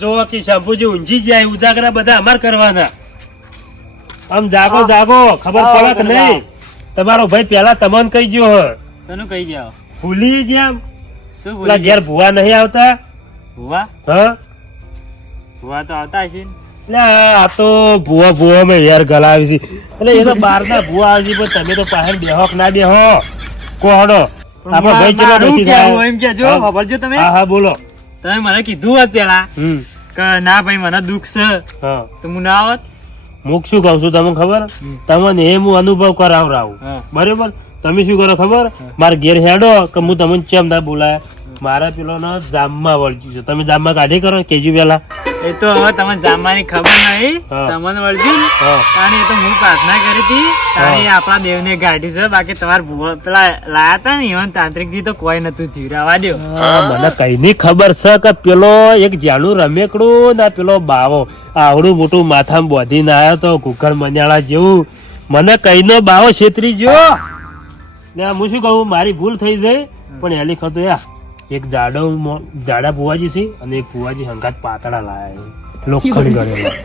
જો કે શંભુજી ઊંઘી જાય ઉજાગરા બધા અમાર કરવાના. આમ જાગો જાગો ખબર પડે કે નહીં? તમારો ભાઈ પેલા તમને કહી ગયો હ. શેનું કહી ગયા? ભૂલી જેમ શું પેલા ભૂલી ઘેર ભુવા નહીં આવતા? ભુવા? હા ભુવા તો આવતા હશે ને. એટલે આ તો ભુવા મેં યાર ગલાવી છે. એટલે એ તો બહારના ભુવા આવી છે, પણ તમે તો પાસે બેહો કે ના બેહો કોહડો આપણો ભાઈ ચલો મારું બેસી કહેવું જાય. એમ કહેજો, હા. ખબરજો તમે. હા હા બોલો. તમે મને કીધું હોત પેલા કે ના ભાઈ મને દુઃખ છે હા તો હું ના આવત. મુક શું કહું છું તમને ખબર? તમને એ હું અનુભવ કરાવરાવું. હા. બરોબર? તમે શું કરો ખબર? મારે ઘેર હેડો કે હું તમને ચેમ ના બોલાય. મારા પેલો જામમાં વળગ્યું છે. તમે જામમાં કાઢી કરો કેજી પેલા. એ તો હવે તમને જામવાની ખબર નહીં. હા. તમને વળગ્યું ને હા તાણે એ તો હું પ્રાર્થના કરી હતી તાણે આપણા દેવને ગાઢ્યું છે. બાકી તમારા ભુવા પેલા લાયા હતા ને એવા તાંત્રિક થી તો કોઈ નતું થયું. રવા દ્યો. મને કઈની ખબર છે કે પેલો એક જાણું રમેકડું ના પેલો બાવો આવડું મોટું માથામાં બોધીને આવ્યો તો ઘુઘર મન્યાળા જેવું. મને કઈનો બાવો છેતરી ગયો ને હું શું કહું મારી ભૂલ થઈ જાય પણ એલી ખતો યા એક જાડા ભુવાજી છે અને એક ભુવાજી હંગાત પાતળા લાયા લોખંડ ગળેલા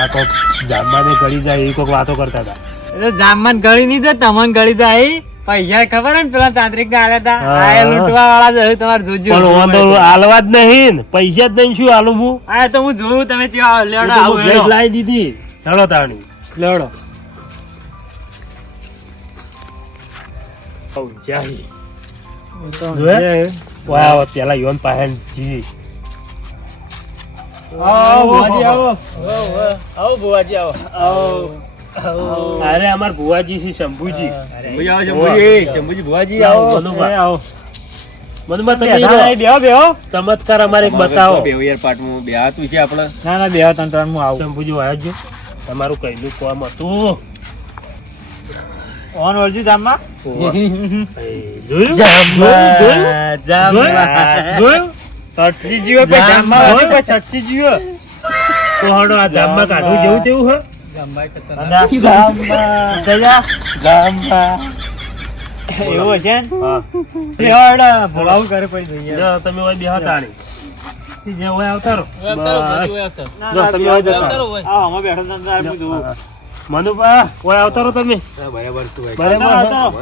આ કોક જામમાં ગળી જાય એવી કોક વાતો કરતા હતા. એ તો જામમાં ગળી નહીં જાય તમને ગળી જાય. પૈસા ખબર ને પેલા તાંત્રિક ને આલ્યા હતા. હા. આ લૂંટવા વાળા છે તમારે જોજો. પણ વાંધો હાલવા જ નહીં ને પૈસા જ નહીં શું હાલું હું આ તો હું જોઉં તમે ચેવા લેવડો આવું ભેજ હેડો. લાવી દીધી હેડો તાણી લેવડો. જોયે? વાહ પેલા યોન પાસે જી આવો ભુવાજી આવો. આવો ભુવાજી આવો. અરે અમાર ભુવાજી છે શંભુજી. શંભુજી ભુવાજી આવો. મનુભા. આવો. મનુભા તમે બેહો બેહો બેહો. ચમત્કાર અમારે એક બતાવો. ના ના બેહો તન હું આવું. શંભુજી વાયા જો તમારું કઈનું કામ હતું. ઓન વળજી જામમાં. જોયું? જામમાં. જોયું? સટજી જીવો પે જામમાં વાળી પે સટજી જીવો. કોહડો આ જામમાં કાઢવું જેવું તેવું હે? એવું હશે ને? હા. બેવાડા ભોળાવું કરે પછી જોઈએ. જો તમે હોય બેહો તાણી. જે હોય આવતા રહો. બસ. ના, જો ના, તમે બેહો, હોય બેહો. જતા. આવો, અમે બેઠો તો અંદર હું જોઉં. મનુભા હોય આવતા રહો તમે. બરાબર. બરાબર.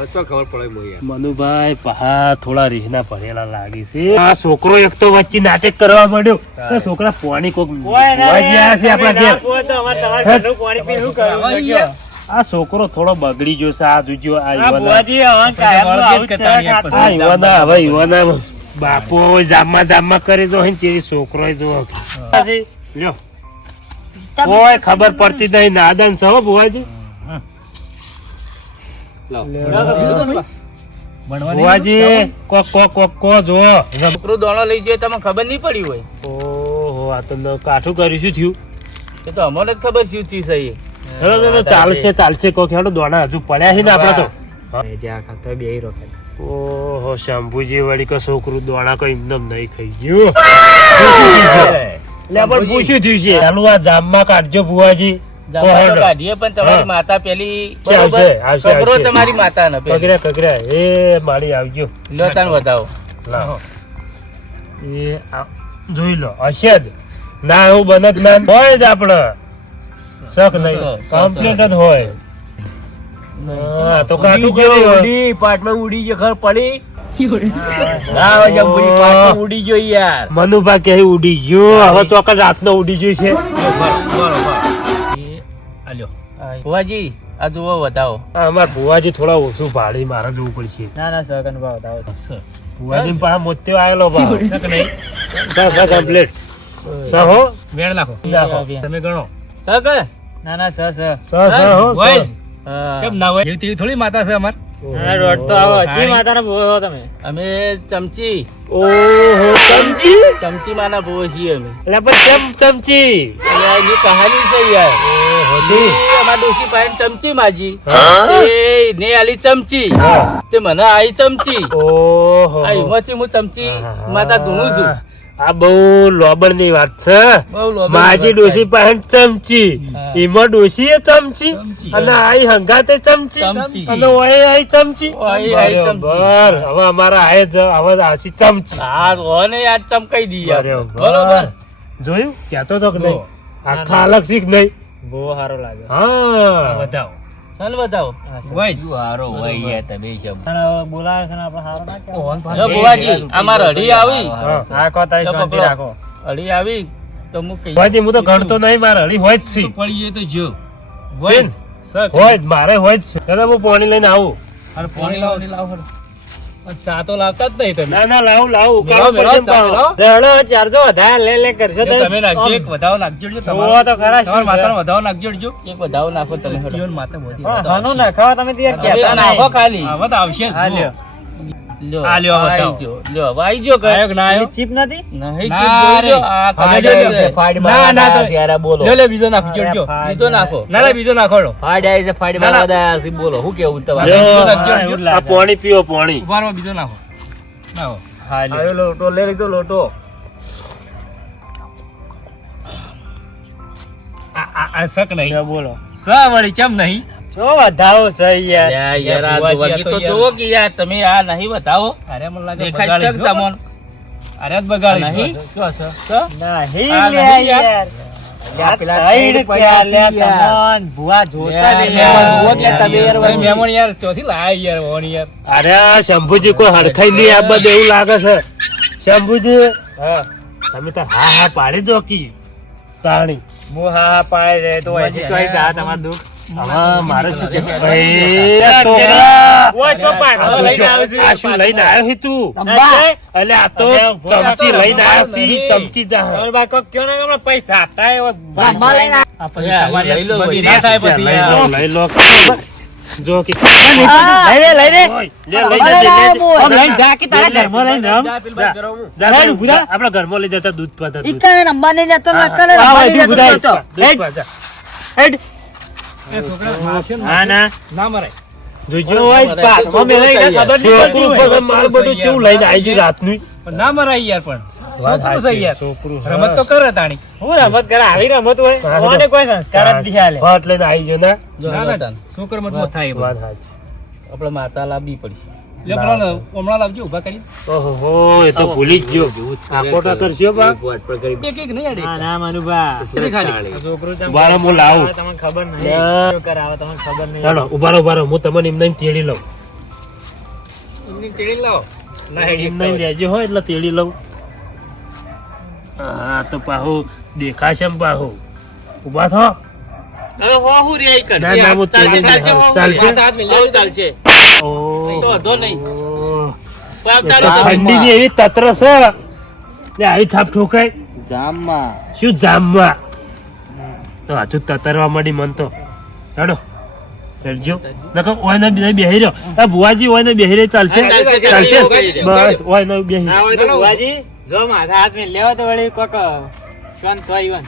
મનુભાઈ પહા થોડા રીહના ભરેલા લાગે છે. આ છોકરો એક તો વચ્ચે નાટક કરવા માંડ્યો તો છોકરા પાણી કોક ઓય ના, ભુવાજી આયા છે આપણા તમે ઘેર. ના પૂછો તો અમારે તમારા ઘરનું પાણી પીને શું કરવું છે? આ છોકરો થોડો બગડી ગયો છે. આ જોજો આ આ યુવાના ભુવાજી હવે કાયમનું આવું જ છે, આ ખાતું. યુવાના હવે યુવાના બાપો હોય જામમાં કરી દો હે ચેરી છોકરો જો લ્યો કોઈ ખબર પડતી નહીં નાદન છે હો ભુવાજી. ભુવાજી કો જો છોકરો દોણો લઈ જાય તમને ખબર નહીં પડી હોય. ઓહો આ તો કાઠું કર્યું શું થયું? એ તો અમને જ ખબર શું થયું છે એ. હેડો ચાલશે કોક હેડો દોણા હજુ પડ્યા છે ને આપડે તો. જ્યાં ખાતો બેહી રોકે. ઓહો શંભુજી વળી કે છોકરું દોણા કોઈ એકદમ નહીં ખાઈ ગયું. એટલે આપણે પૂછ્યું થયું છે ચાલુ આ જામમાં કાઢજો ભુવાજી. જામમાં તો કાઢીએ પણ તમારી માતા પેલી બરોબર? આવશે. ખબરો તમારી માતા ને પેલી. કગર્યા એ માળી આવજો. લો તાન વધાવો. લાવો. એ જોઈ લો હશે જ ના એવું બને જ ના હોય જ આપડે શક નહીં કમ્પ્લીટ જ હોય. હા તો કાઠું કર્યું ઉડી પાટમાં ઉડી જે ઘર પડી. ના હોય જંબુરી પાટો ઉડી ગયો યાર. મનુભા કે ઉડી ગયો હવે તો આખા રાતનો ઉડી ગયો છે. ભુવાજી આ જુઓ વધાવો. આ અમાર ભુવાજી થોડા ઓછું ભાડે મારે જવું પડશે. ના ના સગન ભાવ દાવ. ભુવાજી પાસે મોત્યો આવેલો ભાવ શક નહીં કમ્પ્લીટ સહો વેણ નાખો. તમે ગણો સક ના ના સહ હો કેમ ના હોય એવી થોડી માતા છે અમાર. ના રોડ તો આવો જી માતાના ભૂવો છો તમે. અમે ચમચી ઓહો ચમચી માના ભૂવો છીએ અમે. એટલે પણ ચમચી એટલે એની કહાની છે યાર. અમાર ડોશી પાસે ચમચી માજી એ ને આલી ચમચી તે મને આઈ ચમચી. ઓહો આ એમાંથી હું ચમચી માતા ગુણું છું. આ બહુ લોબડ ની વાત છે. બહુ લોબડ માજી ડોશી પાસે ચમચી એમાં ડોશી એ ચમચી અને આઈ હંગાતે ચમચી અને ઓય આઈ ચમચી. ઓય આઈ ચમચી. બરાબર હવે અમારા આય હવે આસી ચમચી. હા રોને યાર ચમકાઈ દી યાર. બરાબર. બરોબર જોયું કહેતો તો કે નહીં જો. આખા અલગ શીખ નહીં બહુ સારો લાગે હા બતાવો ચાલ બતાવો બોલાવે છે ને આપણે સારો ના કહેવાય. જો બુવાજી અમાર અઢી આવી હા કહો તારી તો શાંતિ પકડો. રાખો. અઢી આવી તો હું કહી બાજી હું તો ગણતો નહીં મારે હળી હોય જ છે પડી જાય તો જો સીન. હોય જ, મારે હોય જ છે દાદા હું પાણી લઈને આવું પાણી લાવો ચા તો લાવતા જ નહીં તમે. ના ના લાવું લાવું મેળો, ઉકાળો મેળો, પડશે ચા ને મેળો. રેડો, ચારજો વધારે લે લે કરશો તો તમે નાખજો આમ એક વધાવો નાખજો જોવો તો ખરા શું છે. વધાવો નાખજો એક વધાવો નાખો તમે હેડો. પણ હાનું નાખાવા તમે તો યાર તમે કહેતા નાખો નહીં. ખાલી હા, લ્યો. લ્યો આ લ્યો, આઈ બતાવો. જો લ્યો હવે આઈ જો આયો કે ના આયો? ચીપ નથી? નહીં ના ચીપ જોઈ રે. લો. આ હા, ખબર લ્યો, છે. લ્યો. ના ના તો લ્યો, લ્યો, બીજો નાખજો, લ્યો. બીજો નાખો બીજો નાખો લો. લ્યો, ના, ના. આ પાણી પીવો પાણી બીજો નાખો. હા, લ્યો. આયો લોટો લઈ લીધો લોટો લ્યો, બોલો. જો વધાવો સહી યાર યાર યાર આ બુવાજી, જોવાજી તો આ તો જોવો કે યાર તમે આ નહીં બતાવો અરે મને લાગે દેખાય છે કે તમને અરે જ બગાડી નહીં? શું હશે? તો નહીં આ લે નહીં યાર. યાર યાર, પેલા તૈડ તૈડ ક્યાં લે પડ્યા છે યાર. તમોન ભુવા જોતા યાર, નહીં યાર, ભુવા કે તમે યાર ભાઈ, વળી. મહેમાન યાર ચોથી લાયા યાર ઓની યાર. અરે આ શંભુજી કોઈ હરખાઈ નહીં આ બધું એવું લાગે છે શંભુજી હા તમે તો હા હા પાડી દો કી તાણી હું હા પાડે રે તો બુવાજી, હજી ચોઈ ચોઈ જા, જા તમાર દુઃખ હા મારે શું કે યાર, છોકરા ઓય ચોપાટ આ હવે લઈને આવશે. આ શું લઈને આવ્યો છે તું એટલે આ તો ચમચી લઈને આવ્યો છે ચમચી જા તમારે બા કોક કયો ને હમણાં પૈસા આપતા હોય આ પછી યાર, તમારી લઈ લો બધી ભાઈ. ના થાય પછી લઈ યાર. લો લઈ લો જો કે લઈ રે લે લઈ લઈને જા કે તારા ઘરમાં લઈને રમ જા, પેલી બાજુ ગરમ. જા આપણા ઘરમાં લઈ જતા દૂધ પાતા દૂધ ઈકને અંબાની લેતો ને અકલે આ અંબાની બધું લેતો બુધાય. તો દૂધ પાતા હેડ એ છોકરા મારશે ને, હા ના ના મરાય. જોઈજો ઓય પાછો મેલાઈ ગયા ખબર નહીં પડતી છોકરું હોય. પર માર બધું કેવું લઈને આવી ગયું રાતનું પણ ના મરાય યાર પણ છોકરું છે યાર. છોકરું રમત તો કરે તાણી. હું રમત કરે આવી રમત હોય કોને કોઈ સંસ્કાર જ નહીં આલે. ફટ લઈને આવી ગયો ને જો ના, હેડો ના, તાન. છોકરો મત મત થાય એ બધું. વાત સાચી આપણે માતા લાવવી પડશે લે, પેલો હમણાં લાવજો ઊભા કરી. ઓહો એ તો ભૂલી જ ગયો આકોટા કરશો બા એક એક નહીં આડે. ના ના મનુભા એ ખાલી. છોકરું તમે ઉભા રહો, હું લાવું. તમને ખબર ના. નહીં શું કરાવે તમને ખબર નહીં ચાલો ઉભા રહો, હું તમને એમને એમ તેડી લઉં એમની તેડી લાવો. ના હેડી એમને એમ રહેજો હોય એટલે તેડી લઉં હા તો પાહુ દેખાશે ને પાહુ ઉભા થો હવે હો હું રે આઈ ના, ના, હું ચાલશે ચાલશે, ચાલશે. હાથ મિલાવ ચાલશે ઓહ. તો વાંધો નહીં. ઓહ. પગ એ તો તાળો તો ઠંડીની એવી તત્ર છે ને આવી થાપ ઠોકાય શું જામમાં તો હજુ તતરવા માંડી મન તો હેડો હેડજો નકર ઓયને બેહી રહ્યો આ ભુવાજી ઓયને બેહી રહ્યો ચાલશે ચાલશે, ચાલશે ચાલશે. બસ ઓયને બેહી ના હોય તો ભુવાજી જો માથા હાથ મેં લેવા તો વળી કોક શાંત છો ઈવન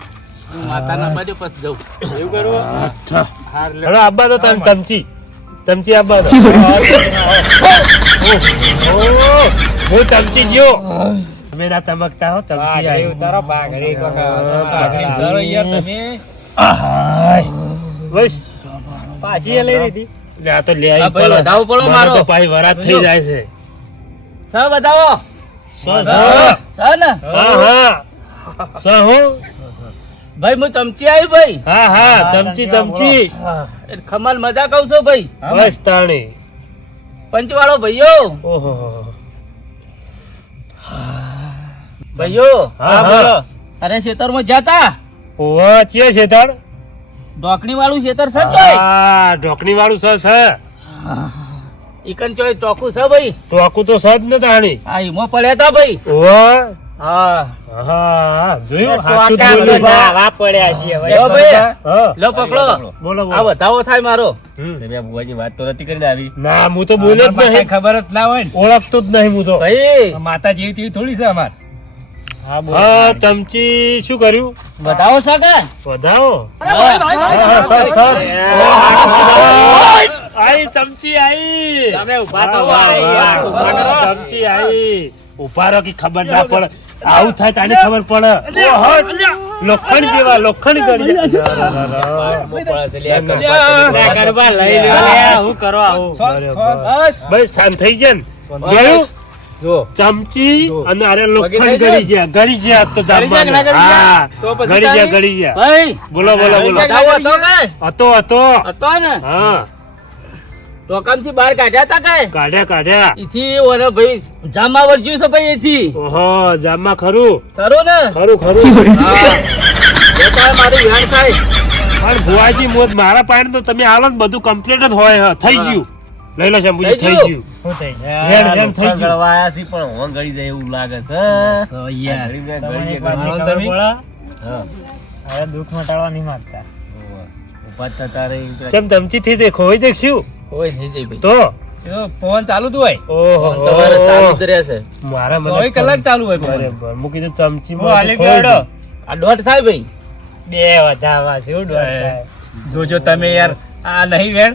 હું માતાના બાજુ પછી જઉં એવું કરવું અચ્છા હાર લે હેડો આબા તો તમે ચમચી આબા તો ઓહ, હું ચમચી ગયો તમે ના ચમકતા હો ચમચી ભાગડી આવી ઉતારો ભાગડી કોક ભાગડી ઉતારો યાર તમે. આહાય. બસ પાછી એ લઈ લીધી લે આ તો લે હા, આવી ભાઈ, પડે. વધાવો પડો મને મારો. તો પાછી વરાત થઈ જાય છે સ બતાવો હા સ ને હા હો ભાઈ હું ચમચી આવી ભાઈ હા હા ચમચી એ ખમાલ મજા કહું છું ભાઈ બસ તાણી પંચવાળો ભાઈઓ ઓહો ભાઈઓ હા બોલો અરે ખેતરમાં જતા ઓહ ચિયો છે તાર ઢોકણી વાળું ખેતર છે ચોય હા ઢોકણી વાળું છે ઈકન ચોય ચોખ્ખું છે ભાઈ તો આખું તો સજ ને તાણી આ ઈમો પડ્યા તા ભાઈ ઓહ હા હા જોયું તો સાચું જ આકા બોલ્યું બધા બા. આવા પડ્યા છીએ હવે. લ્યો ભાઈ હા લો પકડો બોલો આ બોલો બતાવો થાય મારો હમ. વાત તો નથી કરી આવી. ના હું તો બોલ્યો જ નહીં ખબર જ ના હોય ને. ઓળખતો જ નહીં હું તો ભાઈ માતા જેવી તેવી થોડી છે અમાર. હા ચમચી શું કર્યું બતાવો સગા વધાવો હા. આઈ ચમચી આઈ તમે ઊભા તો વાહ, હોય વાહ, યાર. ઊભા કરો. વાહ, ચમચી આઈ ઉભા રહો કે ખબર ના પડે આવું થાય તાને ખબર પડે ઓહો, લોખંડ જેવા લોખંડ ગળી લે કરવા લઈ લ્યો લે હું કરો આવું સો- સો- બસ ભાઈ શાંત થઈ ગયા ને જોયું જો ચમચી જો. અને અરે વગી લોખંડ થઈ ગળી ગયા ગળી ગયા તો ગળી ગયા કે ના ગળી ગયા? હા તો પછી ગળી ગયા તારી? ગળી ગયા ભાઈ બોલો બોલો બોલો ગળી ગયા? હતો કાંઈ? હતો હતો હતો ને હા ટોકામથી બહાર કાઢ્યા તા કાંઈ? કાઢ્યા કાઢ્યા એથી ઓરે ભાઈ જામા વર્જ્યું છે ભાઈ એથી ઓહો જામમાં ખરું ખરું ને ખરું ખરું હા એ તો મારી હેણ ખાય પણ ભુવાજી મોત મારા પાસે તો તમે આલો ને બધું કમ્પ્લીટ જ હોય હે. થઈ ગયું લઈ લો શંભુજી થઈ થઈ ગયું? ગયું શું થઈ હેમ હેમ થઈ ગયું ગળવાયા છે પણ હોં ગળી જાય એવું લાગે છે યાર ગળી જાય, તમને ગળી એક જાય, વાતની ગળી ખબર જાય. પડે? હા. હવે દુઃખ મટાડવા નહીં માંગતા ઉભા થતા રહી ચમ ચમચી થી તે ખોઈ દેખ્યું કોઈ નહીં જઈ ભાઈ તો પવન ચાલુ જ હોય ઓહો તમારે ચાલુ જ રહેશે મારા મને 24 કલાક ચાલુ હોય પવન. બરાબર મૂકી દો ચમચી હું હાલી ગયો. આ દોઢ થાય ભાઈ બે વધાવા છે એવું દોઢ થાય. જોજો તમે યાર આ નહીં વેણ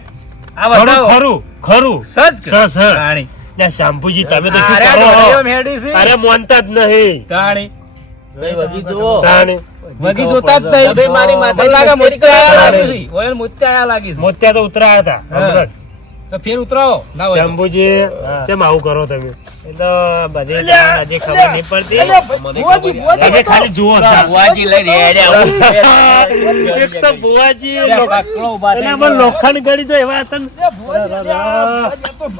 આ ખરું બતાવો ખરું ખરું સજ કર. સસ હ. તાણી. લે શાંભુજી તમે તો શું અરે આ કરો ડોડીઓ મેળી છે. અરે મોનતા જ નહીં તાણી. ભાઈ વગી જુઓ તાણે વગી જોતા જ નહીં. તમે મારી માથે મને લાગે મસ્કરી મોતિયા કરવા લાગી લાગી. છે. ઓયલ મોતિયા લાગી છે. મોત્યા તો ઉતરાયા હતા હા. હમણાં જ. તો ફેર ઉતરાવો ના હોય તો. શાંભુજી હા. કેમ આવું કરો તમે એ તો બધી જાણ હજી ખબર નહીં પડતી. તમે ખાલી જુઓ છો. બુઆજી લઈને હેડ્યા. એક તો બુવાજી અરે કાકડો ઊભા અને થઈને આમાં લોખંડ ગળી તો એવા હતા ને.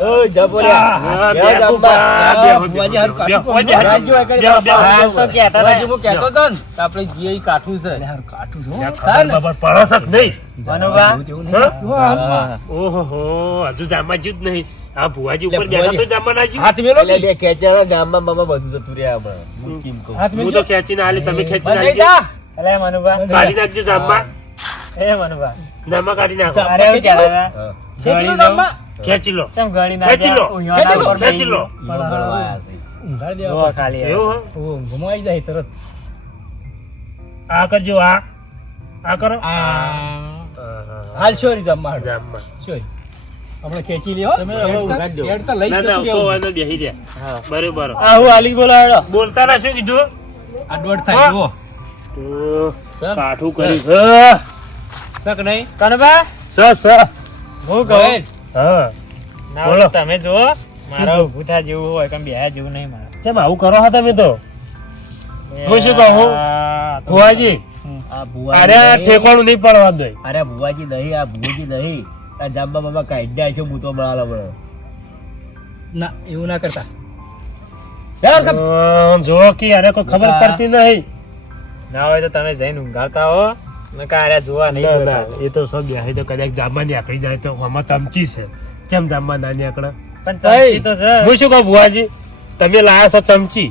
ઓય જબોલ્યા. હા, બે બે જંબા. કુબા, બે બુવાજી હારું બે કાઠું બે બે રાજુ આગળ બે બે હાલ તો કહેતા વગી હતા. હું કહેતો હતો ને કે આપણે જીએ ઈ કાઠું છે હારું કાઠું છે હો. ખબર ખબર પડે છે કે નહીં? મનુભા. હા? હા. ઓહો હજુ જામા જ નહીં આ ભુવાજી ઉપર એટલે બેઠા તો જામા ના જ્યું? હાથ મેલો એટલે બે ખેંચ્યા ગામમાં મામા બધું જતું રહ્યા હમણાં. હું કેમ કહું? હાથ હું મેલો. તો ખેંચીને આલી તમે ખેંચીને બંધ આલી થઈ જા. અલે મનુભા. કાઢી નાખજો જામમાં એ મનુભા. જામા કાઢી નાખો અરે એવું કહેતા હતા. હા. ખેંચી લો જમવા. ખેંચી લો ચમ ગળી ના ખેંચી લો. ઊંઘવાના ઉપર ખેંચી લો. ઈવો ગળવાયા છે. જુઓ ખાલી હવે. એવું હે? ઊંઘમાં આવી જાય તરત. આ કરજો આ કરો હાલ છોરી જમવા હાલ. જામમાં છોરી. હમણાં ખેંચી લ્યો. તમે હવે ઊંઘાડજો. હેડ તો લઈ ના જ ના જતું સો રહેવું છે. વાંધો બેહી રહ્યા હા. બરોબર આ હું હાલી બોલાવેલો. બોલતા ના શું કીધું આ દોઢ થાય જુઓ. તો સર, કાઠું સર. કરી શક નહીં. કનબા સ હું કહું. હા ના બોલો. હોય તમે જુઓ. મારા ઊભું થા જેવું હોય કેમ બેહ્યા જેવું નહીં મારે. કેમ આવું કરો હા તમે તો હું શું કહું? આ તો- ભુવાજી આ ભુવાજી અરે નહીં. ઠેકાણું નહીં પડવા દે અરે ભુવાજી નહીં આ ભુવાજી નહીં આ જાંબા બાબા કાઢ્યા છે હું તો બળાલો બળો ના એવું ના કરતા. જો કે અરે કોઈ ખબર પડતી નહીં ના હોય તો તમે જઈને ઊંઘાડતા હો. નકા અરે જોવા નહીં ના જોતા. ના એ તો સબ બેહી તો કદાચ જામમાં નીકળી જાય તો આમાં ચમચી છે કેમ જામમાં ના નીકળે પણ ચમચી તો છે. હું શું કહું ભુવાજી તમે લાયા છો ચમચી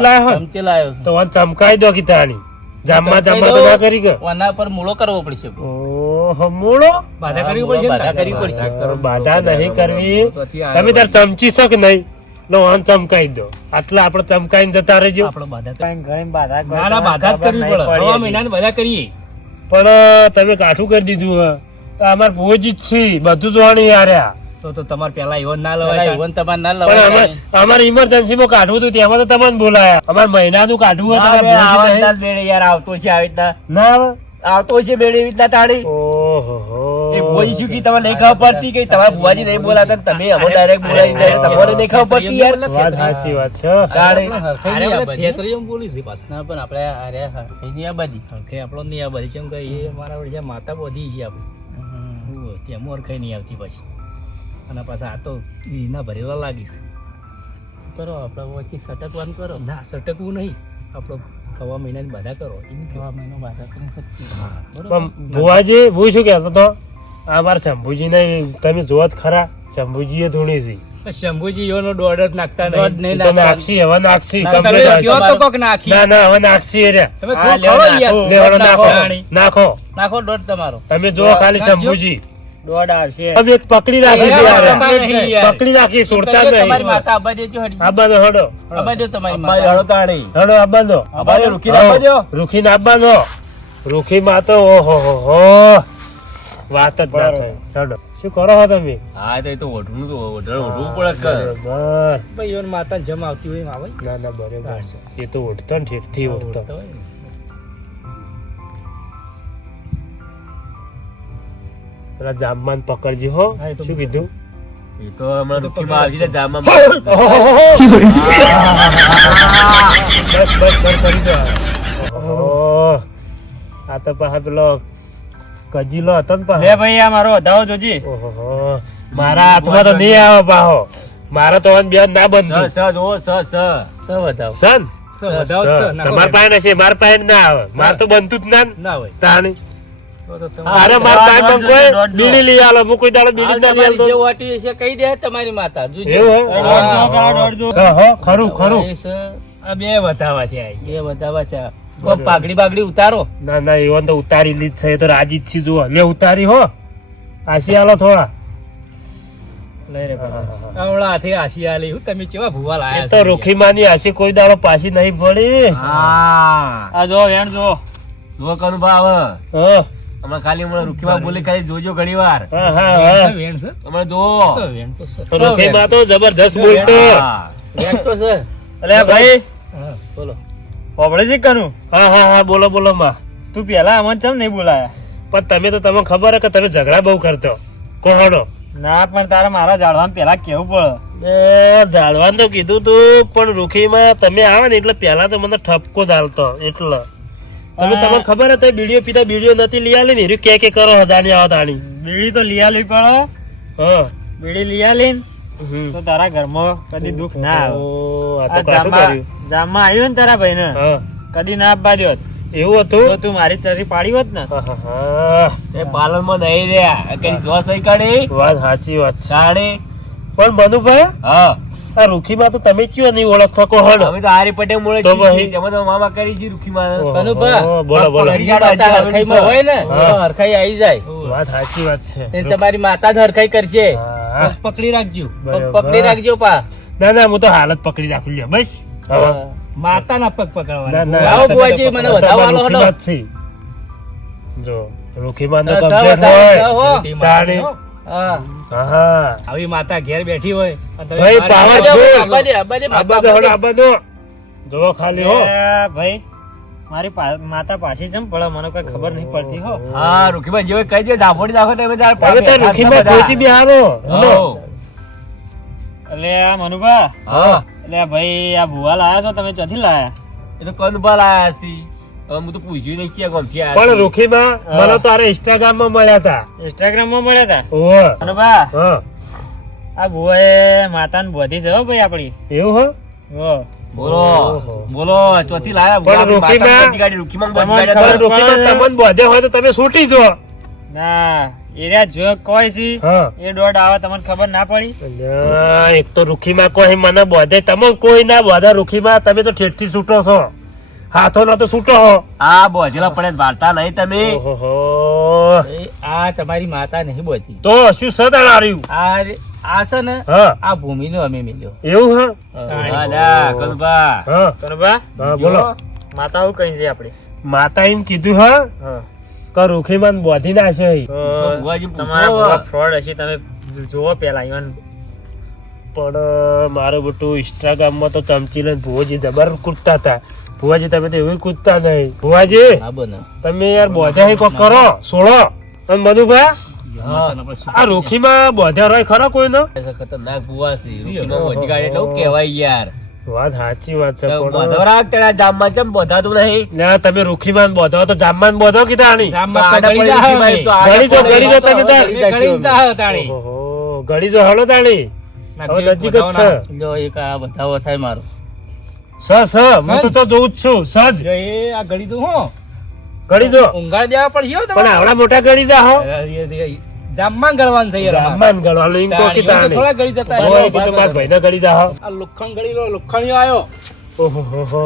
લાયા હો ને? ચમચી લાયો છું. તો વાન ચમકાઈ દો કીતાની જામમાં જામમાં તો ના કરી ગયો ઓના પર મૂળો કરવો પડશે ઓહો મૂળો બાધા કરવી પડશે ને બાધા તારે. કરવી પડશે. બાધા નહીં કરવી તમે તાર ચમચી છો કે નહીં લો વાન ચમકાઈ દો આટલા આપણે ચમકાઈને જતા રહેજો આપણો બાધા તો- ઘણી બાધા કરો ના ના તો બાધા જ ખબર કરવી નહીં પડે પડી હવા હજી. મહિનાની બધા કરીએ પણ તમે કાઠું કરી દીધું હે તો અમાર ભુવોજી જ છે બધું જોવાની યાર તો તમારે પેલા એવો ના પેલા લવાય ઈવન તમારે ના પણ લવાય. અમારે ઇમરજન્સી માં કાઢવું હતું તેમાં તો તમને બોલાયા અમારે મહિનાનું કાઢવું હોય તો આ તમારે બે ભુવોજી આવા નહીં. બેડે યાર આવતો છે આવી રીતના ના આવે? આવતો છે બેડે એવી રીતના તાળી ઓહો એ ભુવાજી શું કી તમને નહીં ખબર પડતી કે તમારા ભુવાજી નહીં બોલાતા ને તમે અમને ડાયરેક્ટ બોલાવી દીધા તમારે નહીં ખબર પડતી યાર વાત સાચી વાત છે તાળી હરખાઈ નહીં આ બધી. થેતરીઓ બોલી છે પાછા ના પણ આપણે હારે હરખાઈ નહીં આ બધી. કે આપણો નહીં આ બધી ચમ કે એ મારા વળી જ્યાં માતા બધી છે આપણી ત્યાં ઓળખાઈ નહીં આવતી પછી અને પાછા આ તો એના ભરેલા લાગીશ કરો આપણે વચ્ચે સટકવાનું કરો. ના સટકવું નહીં આપણો હવા મહિનાની બધા કરો એમ કે હવા મહિનો બાધા કરી શકીએ. પણ બરોબર. ભુવાજી હું શું કહેતો તો આ મારા શંભુજી ને તમે જોવા જ ખરા શંભુજી એ ધૂણી છે શંભુજી એનો દોડ જ નાખતા દોઢ નહીં નહીં તો નાખશી હવે નાખશી ના, complete તમે નાખશી. કયો તો કોક નાખી ના ના હવે નાખશી એ રહ્યા. તમે હા, થોડું લ્યો, ખરો નાખો. યાર લે હવે નાખો રાણી. નાખો નાખો દોઢ તમારો. તમે જો ખાલી નાખજો. શંભુજી દોડ આવશે. હવે એક પકડી રાખી છે યાર. નહીં યાર. પકડી રાખી છોડતા કહેજો તમારી નહીં માતા આબા દેજો હળી. આ બાંધો હડો આબા દો તમારી અંબાઈ માતા. હળો તાળી હડો આ બાંધો અંબાઈ રૂકી રાખવા દો રૂખી ના બાંધો રૂખી માં તો ઓહો હો વાત જ ના થાય હડો શું કરો છો તમે હા તો એ તો ઓઢવું તો ઓઢવું પડે કે બરાબર ભાઈ એની માતા જમ આવતી હોય એમ આવે ના ના બરાબર છે. એ તો ઉઠતો ને ઠેઠથી ઉઠતો ઓળખતા હોય ને. પેલા જામમાન પકડજી હો હા, એ તો શું કીધું એ તો હમણાં દુઃખીમાં આવશે ને જામમાં. બસ બસ બસ કરી દો. ઓહો. આ તો પાછા પેલો કજીલો હતો ને પાછો. લે ભાઈ આ મારો વધાવો જોજી. ઓહો. મારા હાથમાં તો નહીં આવે પાહો. મારા તો બે ના બનતું. સ જો સ બતાવો સન વધાવો જ છે, નાખો તમાર પાસે નથી, માર પાસે ના આવે. માર તો બનતું જ ના ને. ના હોય તાણી. તો તમે અરે માર પાસે પણ કોઈ બીડી લઈ આલો. હું કોઈ દાડો બીડી ના લઈ તમારી જે આલતો. વાટી છે કહી દે તમારી માતા જોજો. એવું હે? દોઢસો કરો, દોઢસો. હો, ખરું ખરું. એ છે, આ બે વધાવા થયા એ બતાવા છે. કોઈ પાઘડી બાગડી ઉતારો. ના ના એવો તો ઉતારી લીધ છે. એ તો રાજી જ છે. જુઓ લે ઉતારી હો. આશી આલો થોડા. લઈ રે બાબા. આવડા હાથે આશી આલી હું તમે કેવા ભૂવા એ લાયા તો રૂખીમાની આશી કોઈ દાડો પાછી નહીં પડી. હા આ જો વેણ જો. જો કરું બા હવે હા હમણાં ખાલી હમણાં રૂખીમાં બોલી ખાલી જોજો ઘણી વાર. હા હા. વેણ છે હમણાં જો વેણ તો છે. રૂખીમાં તો જબરજસ્ત બોલતો. હા. વેટ તો છે. અલે ભાઈ હા બોલો. હોબળે છે કનું. હા હા હા બોલો બોલો માં. તું પેલા અમને ચમ નહીં બોલાયા? પણ તમે તો તમને ખબર હે કે તમે ઝઘડા બહુ કરતો. કોહડો ના પણ તારે મારા જાળવામાં પેલા કેવું પડે. જાળવાનું તો કીધું તું પણ રૂખીમાં તમે આવે ને એટલે પેલા તો મને ઠપકો ઝાલતો એટલે તમે તમને ખબર હતી બીડીઓ પીતા બીડીઓ નથી લઈ આલી ને કે કરો હજાની આવો તાણી. બીડી તો લઈ આલવી પડે. હા બીડી લઈ આલી ને હમ. તો તારા ઘરમાં કદી દુઃખ ના આવે. ઓહ, આ આ તો કાઠું કર્યું. જામમાં આવ્યો ને તારા ભાઈને હા કદી ના આપવા દ્યોત. એવું તો હતું. તું મારી ચરી પાડી હોત ને. હા, હા, હા. એ પાલનમાં નહીં રહ્યા કઈ જો સહી કાઢી વાત સાચી વાત છે. જાણી. પણ મનુભાઈ હા આ રૂખીમાં તો તમે કયો નહીં ઓળખતો કોહડો. અમે તો હારી પટેલ મળે તો છીએ ભાઈ. અમે તો મામા કરી છે રૂખીમાં. કનુભા. ઓહો, બોલો બોલો. હરી- માતા હરખાઈમાં હોય ને હા. તો હરખાઈ આવી જાય. વાત સાચી વાત છે. એ તમારી માતા જ હરખાઈ કરશે. હા, પકડી રાખજો. પગ બરાબર. પકડી રાખજો પા. ના ના હું તો હાલત પકડી રાખું લ્યો બસ. હવે. માતાના પગ ના, પકડવાના. ના, લાવો તમે બુઆજી, તો મને તમે વધાવો આલો રૂખીમાં હડો. જ છે. જો રૂખીમાં તો સ કમ્પ્લેટ વધાવો, હોય. સ હો. મોટી માતા તાણી. હો. હા. હા હા. આવી માતા ઘેર બેઠી હોય અને તમે ભાઈ, મારી પાવર પાસે જો. આવો. આબાજે માતા આબાદો હળો, આબાદો. જો ખાલી હો. એ ભાઈ મારી માતા પાછી જમ પડે મને કોઈ ખબર નહીં પડતી હો. હા રૂખીમાં જેવું કહી દે ઝાપડી નાખો તમે તાર હવે તો રૂખીમાં પહોંચી બી હારો. હલો. એટલે આ મનુભા હા એટલે આ ભાઈ આ ભુવા લાયા છો તમે ચોથી લાયા? એ તો કનુભા લાયા છી. હવે હું તો પૂછ્યું નહીં છીએ ગમથી આયા પણ છીએ. રૂખીમાં મને તો આરે ઇન્સ્ટાગ્રામ માં મળ્યા હતા. ઇન્સ્ટાગ્રામ માં મળ્યા હતા. ઓહો. મનુભા હા આ ભુવાએ માતાને બોધી છે હો ભાઈ આપડી. એવું હો. હો. બોલો ઓહો. બોલો ચોથી લાયા પણ આપણી માતા રૂખીમાં- બધી ગાડી રૂખીમાં બધી તમારે ગાડી પણ રૂખીમાં તમને બોધે હોય તો તમે છૂટી જો. ના એરિયા જો કોઈ સી હા. એ દોઢ આવે તમને ખબર ના પડી. અલ્યા, એક તો રૂખીમાં કોઈ મને બોધે તમે કોઈ ના બોધે રૂખીમાં તમે તો ઠેઠથી છૂટો છો. હાથો ના તો છૂટો હો. આ બોજેલા પડે વાર્તા નહીં તમે. ઓહો. એ આ તમારી માતા નહીં બોલતી. તો શું સદાળ આવ્યું. આ છે ને હા આ ભૂમિનો અમે મિલ્યો. એવું હા. ના ના કનુભા હા કનુભા હા બોલો. માતા આવું કઈ છે આપડી? માતા એમ કીધું હા હા કે રૂખીમાં બોધી નાખે. તો ભુવાજી તમારા પૂછો. ભુવા ફ્રોડ હશે તમે જોવો પેલા ઈવન. પણ મારું બટું ઇન્સ્ટાગ્રામમાં તો ચમચી લઈને ભુવાજી જબર કૂદતા હતા. ભુવાજી તમે તો એવું કૂદતા નહીં. ભુવાજી ના બને. તમે યાર બોધા કોક કરો સોળો. અને મનુભા માતાના પર શું આ રૂખીમાં બોધા રહે ખરો કોઈનો. ખતરનાક ભૂવા છે. રૂખીમાં બોજી ગાડી એટલે હું કહેવાય યાર. વાત સાચી વાત છે પણ બોધો રાખ તેના જામમાં ચમ બોધાતું નહીં. ના તમે રૂખીમાં બોધો તો જામમાં બોધો કીધા આની. જામમાં તો આડા ગળી પડી જાહે રૂખીમાં તો ગળી જો આડા ગળી જો તમે તાર. ગળી જાહે તાણી. ઓહો ગળી જો હળો તાણી. હવે નજીક જ છે. જો એક આ બતાવો થાય મારો. સ હું તો જોઉં જ છું સજ જો એ આ ગળી તો હું ગળી જો. ઊંઘાડ દેવા પડશે હો પણ તમારે. આવડા મોટા ગળી જા હો. જામમાં ગળવાનું છે યાર અમારે. જામમાં ગળવાનું એમ કહો કે તાણી, એવું તો તાણી. થોડા ગળી જતા ઓય હોય. કીધું મારા ભાઈને ગળી જા હો. આ લુખ્ખણ ગળી લો લુખ્ખણીયો આયો. ઓહો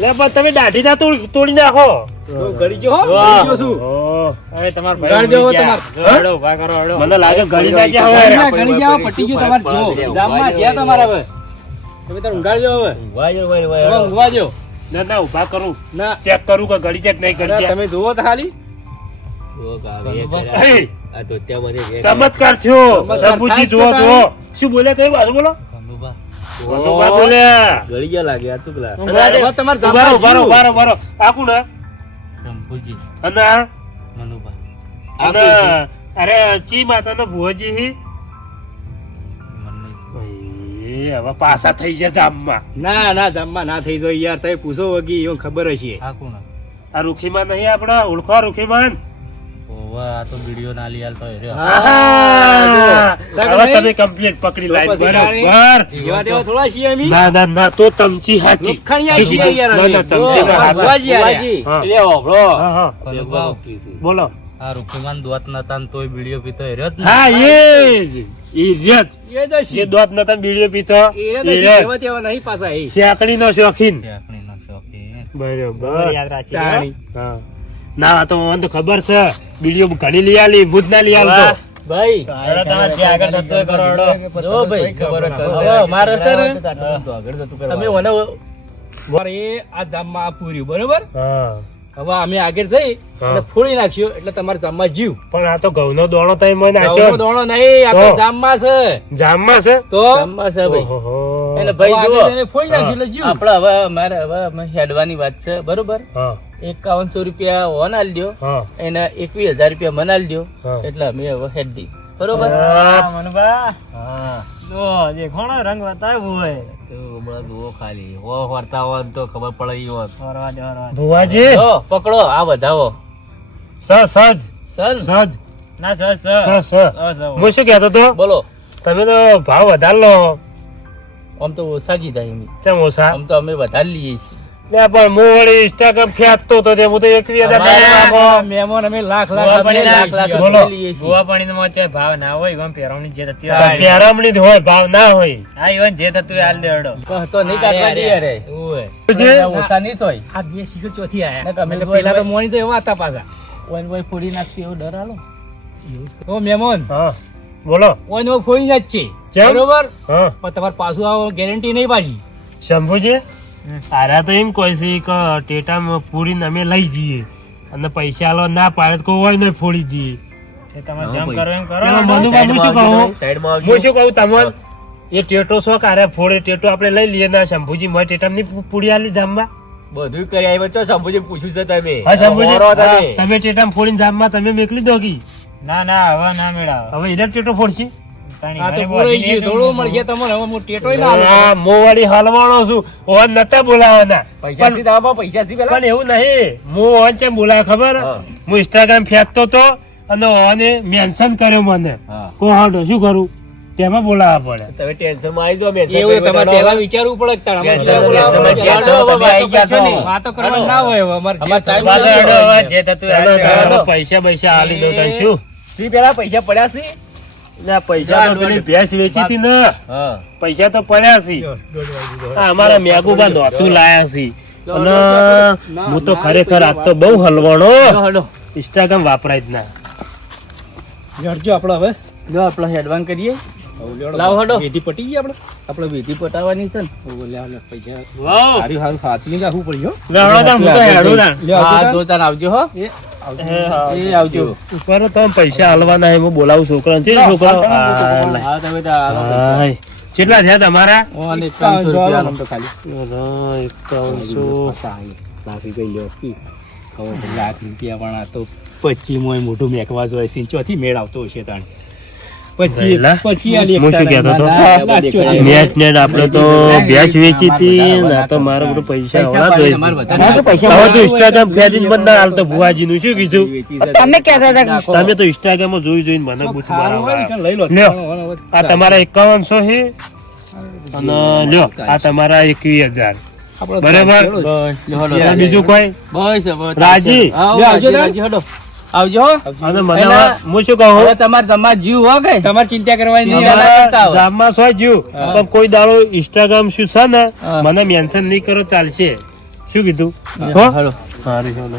લે પણ તમે દાઢી ના તોડી નાખો. જો ગળી જો હો વાહ. ગળી જો શું ઓહો. હવે તમાર ઉગાડ દેવો તમાર. હડો ઉભા કરો હડો. મને લાગે ગળી ના ગયા જામમાં હોય. ગળી જાઓ પટી ગયું તમારે જો જામમાં જ્યાં તમારે હવે તમે તાર ઊંઘાડ જાઓ હવે વાય વાય હવે વાય. ઊંઘવા જો ના ના ઉભા કરું ના ચેક કરું કે ગળી ચેક નહીં અરે કરી તમે જુઓ તો ખાલી અહીં આ તો ત્યાંમાંથી ચમત્કાર થયો. ચમત્કાર સબૂતજી થાય જુઓ તો જુઓ શું બોલ્યા કઈ બાજુ બોલો. ધન્યવાદ બોલ્યા. ગળી ગયા લાગે આ તું પેલા. ઊંઘવા દે. હવે તમારે ઉભા રહો, જામમાં ઉભા રહો, ઉભા રહો, ઉભા રહો. આ કોણ હે? અને આ? અને અરે ચી માતાનો ભુવાજી હી? એ હવે પાછા થઈ જશે આમમાં. ના ના જમવા ના થઈ જાય યાર તમે પૂછો વગી એવું ખબર હશે આ કોણ આ રૂખીમાં નહીં આપડે ઓળખો રૂખીમાન. ઓવા આ તો વિડિયો ના લઈ આલતો રે આહા. સાગર હવે નહીં? તમે કમ્પ્લીટ પકડી તો લાઈન પછી બરાબર. એવા તેવા થોડા છીએ અમે ના ના ના તો ચમચી હાચી. લોખંડિયા છીએ યાર ના, અમે. ના, ચમચી ના હાચી. ભગવાજી યાર. ભગવાજી. હા. એટલે હોભળો. હા, હા. ભગવાન. બોલો. આ રૂખીમાન દોત નતા ને તોય વિડિયો પીતો રહ્યો જ ને હા એ જ. ઈ જ. એ તો જે છીએ. દોત નતા બીડીઓ પીતો એ તો એ છીએ. જ. એવા તેવા નહીં પાછા એ. શેકડી નો શોખીન. આપણે ના શોખીન. બરોબર. તાણી. હા. ના આ તો મને તો ખબર છે બીડીઓ ઘણી લઈ આલી ભૂત ના લઈ આલતો. ભાઈ જો ભાઈ હવે મારે છે ને અમે મને મારે એ આ જામમાં આ પૂર્યું બરોબર હા. હવે અમે આગળ જઈ હા. અને ફોડી નાખ્યો એટલે તમારે જામમાં જીવ પણ આ તો ઘઉંનો દોણો તઈ મને ઘઉંનો આશો દોણો નહીં આ તો તો? જામમાં છે જામમાં છે. તો ગામમાં છે ભાઈ ઓહોહો. એટલે હવે ભાઈ આગળ જુઓ જઈને ફોડી નાખ્યો એટલે જીવ આપણે હવે મારે હવે અમે હેડવાની વાત છે બરોબર હા 5100 રૂપિયા ઓન આલી દ્યો હા એને 21000 રૂપિયા મને આલી દ્યો હા. એટલે અમે હવે હેડ દી બરોબર હા. રંગ બતાવ્યો હોય તો હમણાં જુઓ ખાલી હો ફરતા હોય ને તો ખબર પડે ઈ હોત. ભુવાજી જો પકડો આ વધાવો સજ સર સજ ના સર સ હું શું કહેતો તો બોલો તમે તો ભાવ વધાર લો આમ તો ઓછા કીધા એમ કેમ ઓછા આમ તો અમે વધારે લઈએ છીએ લે પણ હું વળી ઇન્સ્ટાગ્રામ ફેંકતો તો તે હું તો 21,000 મહેમાન અમે લાખ લાખ લાખ બોલો. રૂપિયા લઈએ છીએ પેરામણી જ હોય ભાવ ના હોય તો નહીં કાઢવા દઈએ રે ઓછા નહીં થોય આ બે શીખર ચોથી આયા ને તમે એટલે તો પેલા તો મોણી તો એવા હતા પાછા ઓન બોય ફોડી નાખશું એવો ડર આલો ઓ મહેમાન હા બોલો ઓન ઓ ફોડી જ છે કેમ? બરોબર હા પણ તમારે પાછું આવો ગેરંટી નહીં પાછી શંભુજી આરા તો એમ કહે છે કે ટેટામાં પૂરીને અમે લઈ જઈએ અને પૈસા આલો ના પાડે તો કોઈ હોય નહીં ફોડી દઈએ એમાં મનુબા હું શું કહું હું શું કહું તમને એ ટેટો શો કારે ફોડે ટેટો આપણે લઈ લઈએ ના શંભુજી મારે ટેટામની પૂરી આલી જામમાં બધું કરી આવ્યો છો શંભુજી પૂછ્યું છે તમે હા શંભુજી હોરો તમે. હા, તમે ટેટામ ફોડીને જામમાં તમે મેકલી દો કી હવે એને ટેટો ફોડશી આ તો પૂરાઈ ગયું થોડું મળશે તમારે હવે હું ટેટોય ના આલું. હા મોવાડી હાલવાણો છું ઓન નતા બોલાવાના પૈસા થી દાવા પૈસા થી પેલા પણ એવું નહીં હું ઓન ચેમ બોલાય ખબર હું ઇન્સ્ટાગ્રામ ફેંકતો તો અને ઓને મેન્શન કર્યો મને કો હાડો શું કરું તેમાં બોલાવવા પડે તમે ટેન્શન માં આવી જાઓ એવું તમારે પહેલા વિચારવું પડે કે તારા ટેન્શન બોલાવવા વાતો કરવા ના હોય હવે અમારે જે time ચાલો, પૈસા પૈસા આલી દો તને શું થી પેલા પૈસા પડ્યા છે ના પૈસા તો પેલી ભેંસ વેચી હતી ને હા પૈસા તો પડ્યા છે આ અમારા મેગુબા નોતું લાયા છે અને હું તો ખરેખર આજ તો બહુ હલવાણો હડો ઇન્સ્ટાગ્રામ વાપરાય જ ના જડજો આપણે હવે જો આપણે હેડવાન કરીએ લાવ હડો વિધિ પટી ગઈ આપણે આપણે વિધિ પટાવવાની છે ને પૈસા વાવ સારી સારું સાચવી રાખવું પડ્યું લેવડો તાન હું તો હેડું ના હા તો તાર આવજો હો એ આવજો ઉપર તમે પૈસા હાલવાના હે હું બોલાવું છોકરાને છે છોકરો હા તમે તાર હાય કેટલા થયા તમારા ઓન 5100 રૂપિયા તો ખાલી 5100 લાખી ગઈ લ્યો લાખ રૂપિયા પણ આ તો 25 મોય મોઢું મેકવા જોઈએ છે ચોથી મેળ આવતો હશે તાણ 25 આલી હું શું કહેતો હતો? મેચ ને આપણે તો ભેંસ વેચી હતી ને આ તો મારે બધું પૈસા આવડા જોઈએ છે. હવે તો ઇન્સ્ટાગ્રામ ફેરીને બંધ ના હાલતો ભુવાજી નું શું કીધું તમે કહેતા હતા કે તમે તો ઇન્સ્ટાગ્રામ માં જોઈ જોઈને મને બૂથ મારવા લઈ લો લ્યો આ તમારા 5100 છે અને લ્યો આ તમારા 21000 બરાબર અને બીજું કોઈ બસ રાજી? રાજી હડો આવજો હો. અને મને હવે હું શું કહું હવે તમારે તમાર જીવ હો ગઈ તમારે ચિંતા કરવાની નહીં અમારા ગામમાં શું જ્યું પણ કોઈ દાડો ઇન્સ્ટાગ્રામ શું છે ને હા. મને મેન્શન નહીં કરો ચાલશે શું કીધું હો? હડો હારી ચાલો.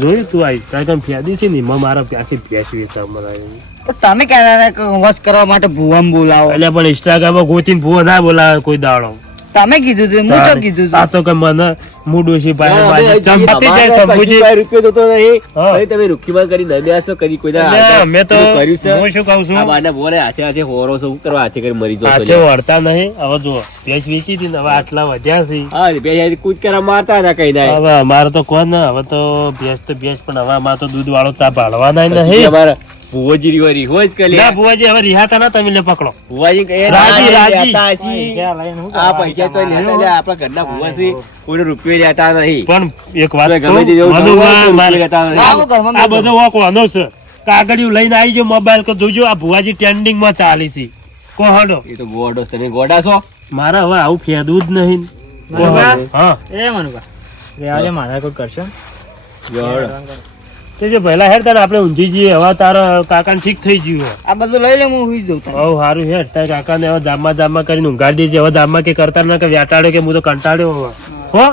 જોયું તું આ ઇન્સ્ટાગ્રામ ફેદી છે ને એમાં મારા ત્યાંથી ભેંસ વેચવા મરાયું. તો તમે કહેતા હતા કે વોચ કરવા માટે ભૂવામ બોલાવો એટલે પણ ઇન્સ્ટાગ્રામમાં ગોતીને ભૂવો ના બોલાવે કોઈ દાડો તમે કીધું હતું હું તો કીધું આ હતું તો કે મને હું ડોશી ભાઈ અમે મારી હજી ચંપતી જાય અમારા શંભુજી. 25 રૂપિયો તો નહીં. હા. ભાઈ તમે રૂખીમાં કરી દબ્યા છો, કદી કોઈ દાડો એટલે હાથે અમે તો કર્યું છે? હું શું કહું આ છું બાને બોલે હાથે હાથે હોરો છો, શું કરવા હાથે કરી મરી જાઓ છો હાથે લ્યા? વળતા નહીં. હવે જુઓ ભેંસ વેચી હતી ને હવે આટલા વધ્યા છે. હા, બે હાથે કૂદ કરવા મારતા હતા કઈ ના. હવે અમારે તો કોણ ને હવે તો ભેંસ પણ હવે અમારે તો દૂધ વાળો ચા ભાળવાના પછી નહીં. અમારા ભુવોજી રીવા રીહો જ કરી ના બુવાજી હવે રિહાતા ના તમે લે પકડો. ભુવાજી કહે, રાજી, "આ રાજી." લેતા હશી. આ પૈસા તો લેતા લે, આપણા ઘરના ભુવા છે, કોઈને રૂપિયો લેતા નહીં. પણ એક વાત તમે ગમે કહું, તે જેવું મનુભા, કરવું હોય તો મારે- રૂપિયો લેતા નહીં. આવું ઘરમાં આ બધો વાંકવાનો છે. કાગળિયું લઈને આવી જો મોબાઈલ કે જોજો આ ભુવાજી ટ્રેન્ડિંગ માં ચાલી છે. કો હડો એ તો ગોડો, તમે ગોડા છો? મારે હવે આવું ફેદવું જ નહીં. કો મનુભા? હડો. હા એ મનુભા રેવાજે મારા કોઈ કરશો ગોડો. તે જો પહેલા હેડ તારે આપણે ઊંઘી જઈએ. હવે તારા કાકાને ઠીક થઈ ગયું. આ બધું લઈ લે હું હુઈ જઉં તારે. હવ સારું હેડ તારા કાકાને હવે જામમાં કરીને ઊંઘાડી દેજે. હવે જામમાં કે કરતા ના કે વ્યાટાડ્યો કે હું તો કંટાળ્યો હવે. હો